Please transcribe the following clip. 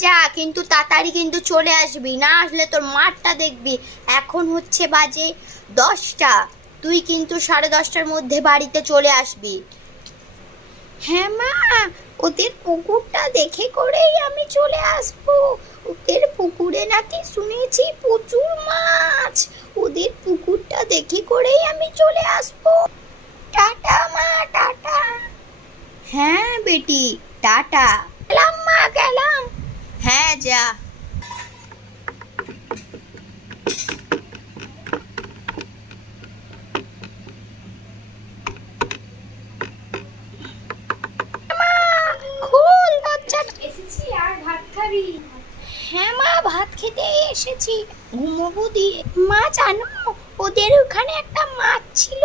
যা, কিন্তু তাড়াতাড়ি কিন্তু চলে আসবি, না আসলে তোর মারটা দেখবি। এখন হচ্ছে বাজে 10টা, তুই কিন্তু 10:30টার মধ্যে বাড়িতে চলে আসবি। হ্যাঁ মা, ওদের পুকুরটা দেখে করেই আমি চলে আসবো। ওদের পুকুরে নাকি শুনেছি প্রচুর মাছ। ওদের পুকুরটা দেখে করেই আমি চলে আসবো। টাটা মা, টাটা। হ্যাঁ বেটি, টাটা। গেলাম মা, গেলাম। হ্যাঁ যা। খোল দরজাটা। এসেছি আর ভাত খাবি? হ্যাঁ মা, ভাত খেতে এসেছি, ঘুমোবো দিয়ে। মা জানো, ওদের ওখানে একটা মাছ ছিল,